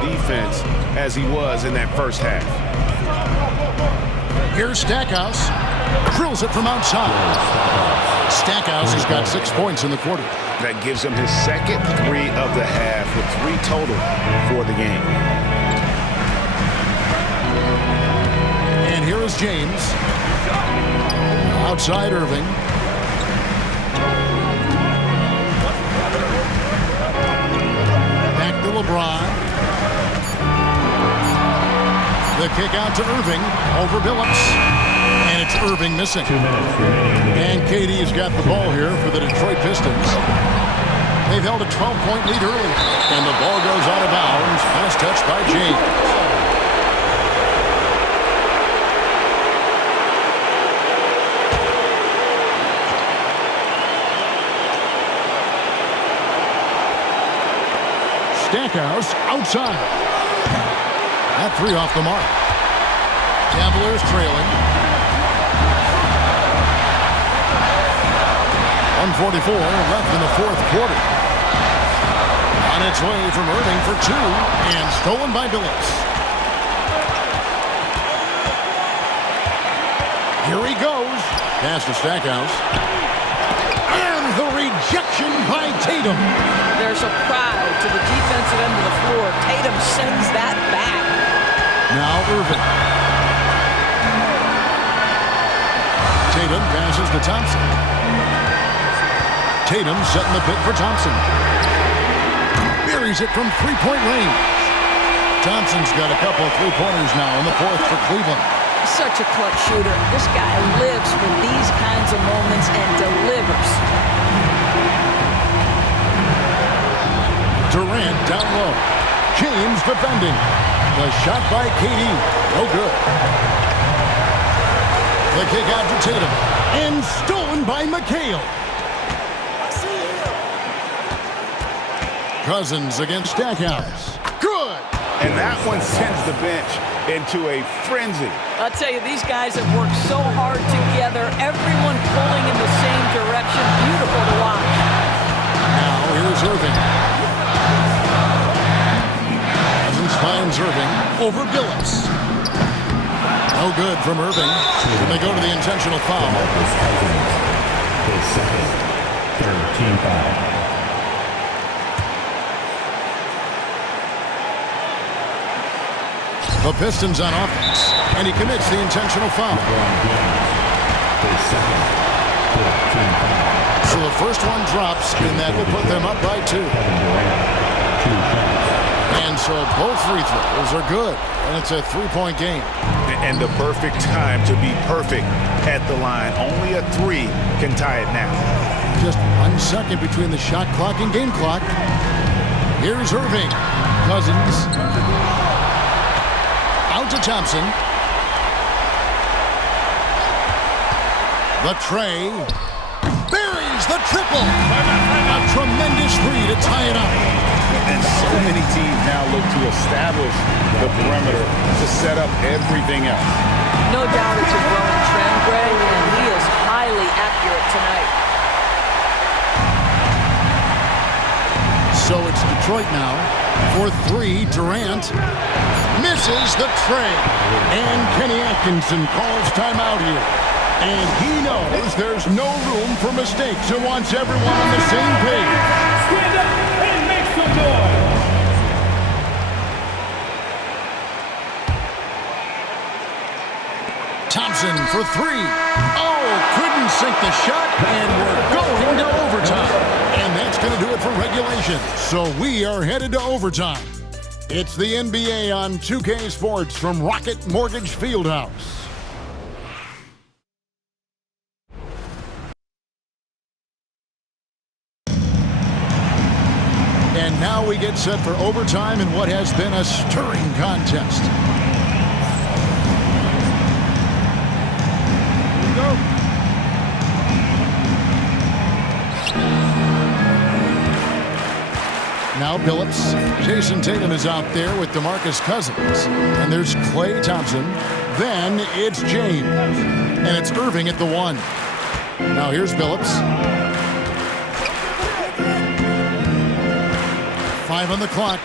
defense as he was in that first half. Here's Stackhouse. Drills it from outside. Stackhouse has got 6 points in the quarter. That gives him his second 3 of the half with 3 total for the game. And here is James. Outside Irving. Back to LeBron. The kick out to Irving over Billups. And it's Irving missing. 2 minutes remaining. And KD's got the ball here for the Detroit Pistons. They've held a 12-point lead early. And the ball goes out of bounds. Last touch by James. Stackhouse outside. That 3 off the mark. Cavaliers trailing. 1:44 left in the fourth quarter. On its way from Irving for 2 and stolen by Billups. Here he goes. Pass to Stackhouse. And the rejection by Tatum. There's a pride to the defensive end of the floor. Tatum sends that back. Now Irving. Tatum passes to Thompson. Tatum setting the pick for Thompson. Buries it from three-point range. Thompson's got a couple of three-pointers now in the fourth for Cleveland. Such a clutch shooter. This guy lives for these kinds of moments and delivers. Durant down low. James defending. The shot by KD. No good. The kick out to Tatum. And stolen by McHale. Cousins against Stackhouse. Good. And that one sends the bench into a frenzy. I'll tell you, these guys have worked so hard together. Everyone pulling in the same direction. Beautiful to watch. Now here's Irving. Cousins finds Irving over Billups. No good from Irving. And they go to the intentional foul. His second, third team foul. The Pistons on offense, and he commits the intentional foul. So the first one drops, and that will put them up by 2. And so both free throws are good, and it's a 3-point game. And the perfect time to be perfect at the line. Only a 3 can tie it now. Just 1 second between the shot clock and game clock. Here's Irving. Cousins. Out to Thompson. The tray. Buries the triple. A tremendous 3 to tie it up. And so many teams now look to establish the perimeter to set up everything else. No doubt it's a growing trend, Greg, and he is highly accurate tonight. So it's Detroit now. For 3, Durant. Misses the tray. And Kenny Atkinson calls timeout here. And he knows there's no room for mistakes and wants everyone on the same page. Stand up and make some noise. Thompson for 3. Oh, couldn't sink the shot, and we're going to overtime. And that's going to do it for regulation. So we are headed to overtime. It's the NBA on 2K Sports from Rocket Mortgage Fieldhouse. And now we get set for overtime in what has been a stirring contest. Here we go. Now Billups. Jason Tatum is out there with DeMarcus Cousins. And there's Klay Thompson. Then it's James. And it's Irving at the 1. Now here's Billups. 5 on the clock.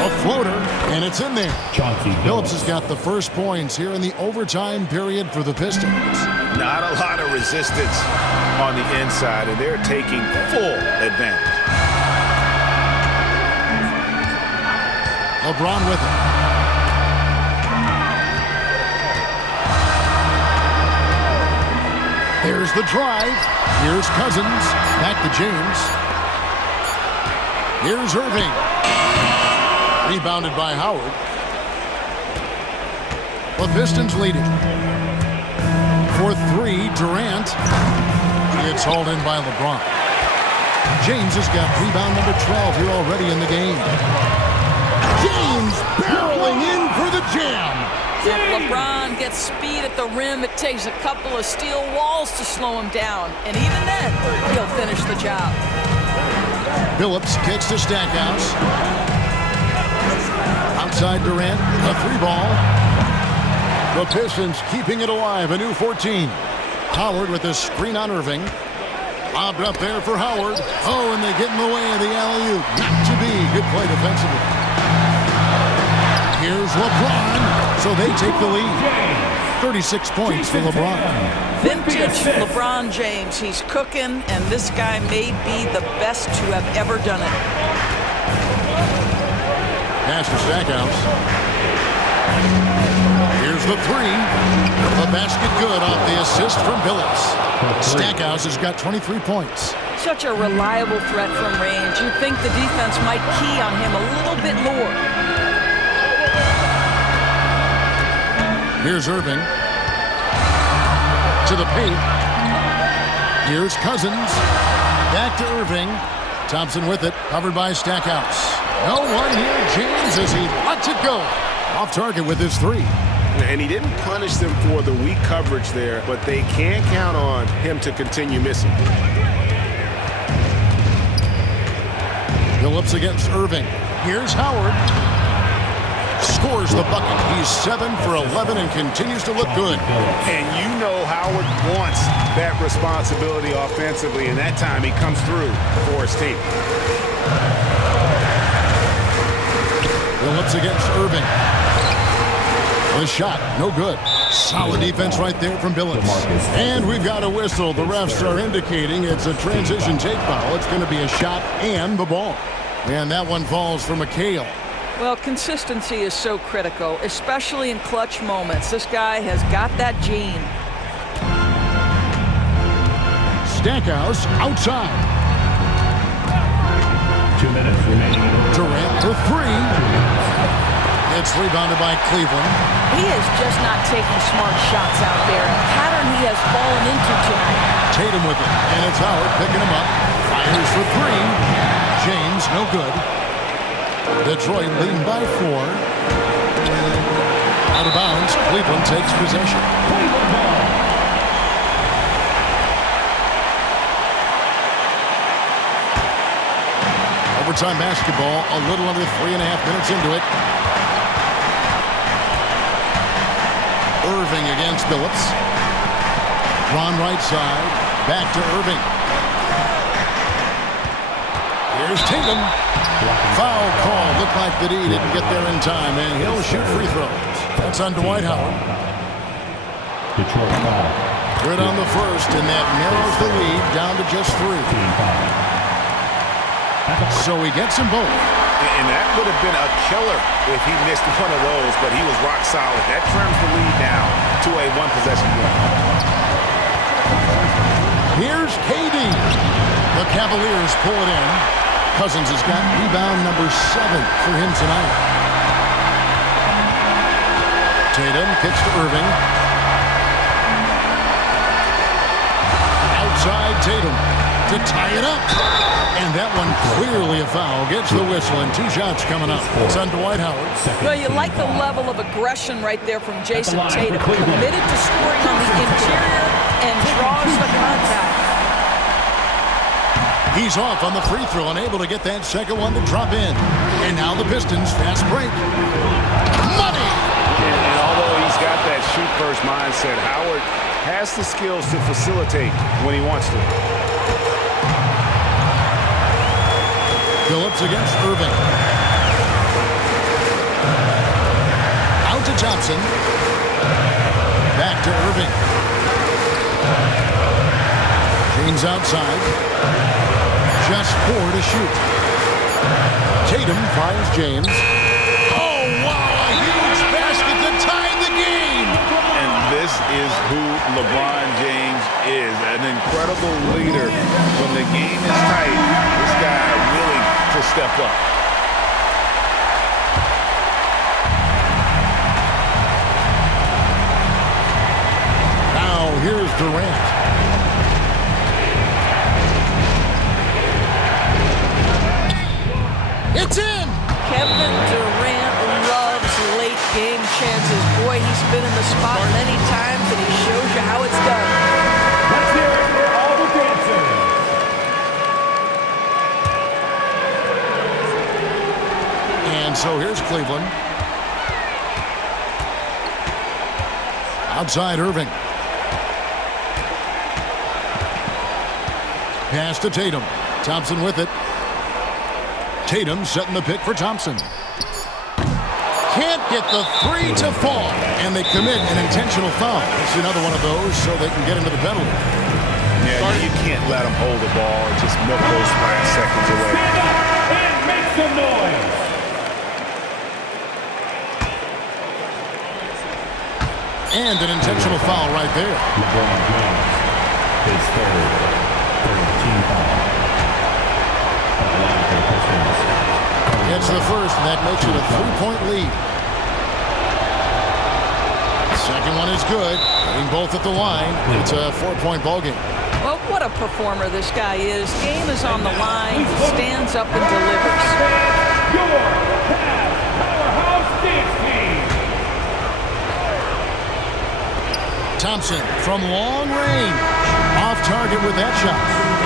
A floater, and it's in there. Chauncey Phillips has got the first points here in the overtime period for the Pistons. Not a lot of resistance on the inside, and they're taking full advantage. LeBron with it. There's the drive. Here's Cousins. Back to James. Here's Irving. Rebounded by Howard. The Pistons lead it. For three, Durant. It's hauled in by LeBron. James has got rebound number 12 here already in the game. James barreling in for the jam. If LeBron gets speed at the rim, it takes a couple of steel walls to slow him down. And even then, he'll finish the job. Phillips kicks to Stackhouse. Outside Durant, a three ball. The Pistons keeping it alive, a new 14. Howard with a screen on Irving. Lobbed up there for Howard. Oh, and they get in the way of the alley-oop. Not to be. Good play defensively. Here's LeBron. So they take the lead. 36 points for LeBron. Vintage LeBron James. He's cooking, and this guy may be the best to have ever done it. Pass to Stackhouse. Here's the three. The basket good off the assist from Phillips. Stackhouse has got 23 points. Such a reliable threat from range. You'd think the defense might key on him a little bit more. Here's Irving. To the paint. Here's Cousins. Back to Irving. Thompson with it. Covered by Stackhouse. No one here. James as he lets it go. Off target with his three. And he didn't punish them for the weak coverage there, but they can't count on him to continue missing. Phillips against Irving. Here's Howard. Scores the bucket. He's 7 for 11 and continues to look good. And you know Howard wants that responsibility offensively, and that time he comes through for his team. Phillips against Irving. The shot, no good. Solid defense right there from Phillips. And we've got a whistle. The refs are indicating it's a transition take foul. It's going to be a shot and the ball. And that one falls for McHale. Well, consistency is so critical, especially in clutch moments. This guy has got that gene. Stackhouse outside. 2 minutes remaining. Durant for three. It's rebounded by Cleveland. He is just not taking smart shots out there. A pattern he has fallen into tonight. Tatum with it. And it's Howard picking him up. Fires for three. James, no good. Detroit leading by 4. Out of bounds. Cleveland takes possession. Overtime basketball, a little under 3.5 minutes into it. Irving against Phillips. Ron right side. Back to Irving. Here's Tatum. Foul call. Looked like that he didn't get there in time, and he'll shoot free throws. That's on Dwight Howard. Detroit foul. Good on the first, and that narrows the lead down to just 3. So he gets them both. And that would have been a killer if he missed one of those, but he was rock solid. That trims the lead now to a one-possession game. Here's KD. The Cavaliers pull it in. Cousins has got rebound number 7 for him tonight. Tatum kicks to Irving. Outside Tatum to tie it up. And that one clearly a foul. Gets the whistle, and 2 shots coming up. It's on Dwight Howard. Well, you like the level of aggression right there from Jason Tatum. Committed to scoring on the interior and draws the contact. He's off on the free throw and able to get that second one to drop in. And now the Pistons fast break. Money! And although he's got that shoot-first mindset, Howard has the skills to facilitate when he wants to. Phillips against Irving. Thompson. Back to Irving. James outside. Just 4 to shoot. Tatum finds James. Oh, wow, a huge basket to tie the game. And this is who LeBron James is, an incredible leader. When the game is tight, this guy willing to step up. Now here's Durant. It's in! Kevin Durant loves late game chances. Boy, he's been in the spot many times, and he shows you how it's done. Let's hear it for all the dancers. And so here's Cleveland. Outside Irving. Pass to Tatum. Thompson with it. Tatum setting the pick for Thompson. Can't get the 3 to fall. And they commit an intentional foul. It's another one of those so they can get into the penalty. Yeah, you can't let them hold the ball and just milk those last seconds away. Stand up and make some noise. And an intentional foul right there. LeBron James, his third team foul. At the line for the Pistons. Gets the first, and that makes it a 3-point lead. The second one is good. Getting both at the line. It's a 4-point ball game. Well, what a performer this guy is. Game is on the line. He stands up and delivers. Your powerhouse dance team. Thompson from long range. Off target with that shot.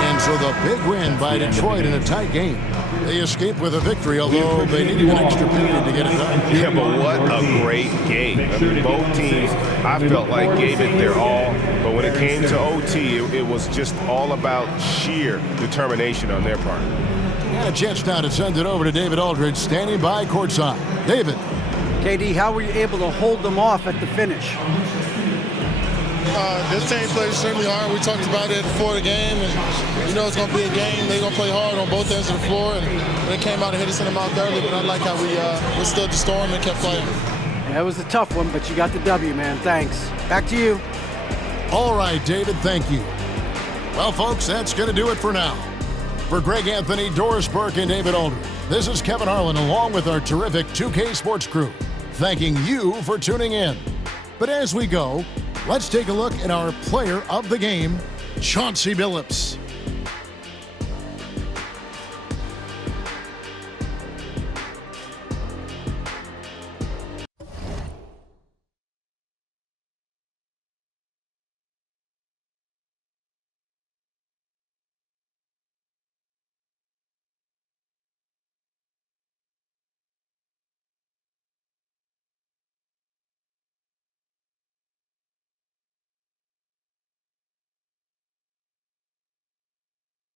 And so the big win by Detroit in a tight game. They escaped with a victory, although they needed an extra period to get it done. Yeah, but what a great game. I mean, both teams, I felt like, gave it their all. But when it came to OT, it was just all about sheer determination on their part. And a chance now to send it over to David Aldridge, standing by courtside. David. KD, how were you able to hold them off at the finish? This team plays extremely hard. We talked about it before the game, and you know it's going to be a game. They're going to play hard on both ends of the floor, and they came out and hit us in the mouth early, but I like how we withstood the storm and kept playing. Yeah, it was a tough one, but you got the W, man. Thanks. Back to you. All right, David, thank you. Well, folks, that's going to do it for now. For Greg Anthony, Doris Burke, and David Aldridge, this is Kevin Harlan along with our terrific 2K Sports crew, thanking you for tuning in. But as we go, let's take a look at our player of the game, Chauncey Billups.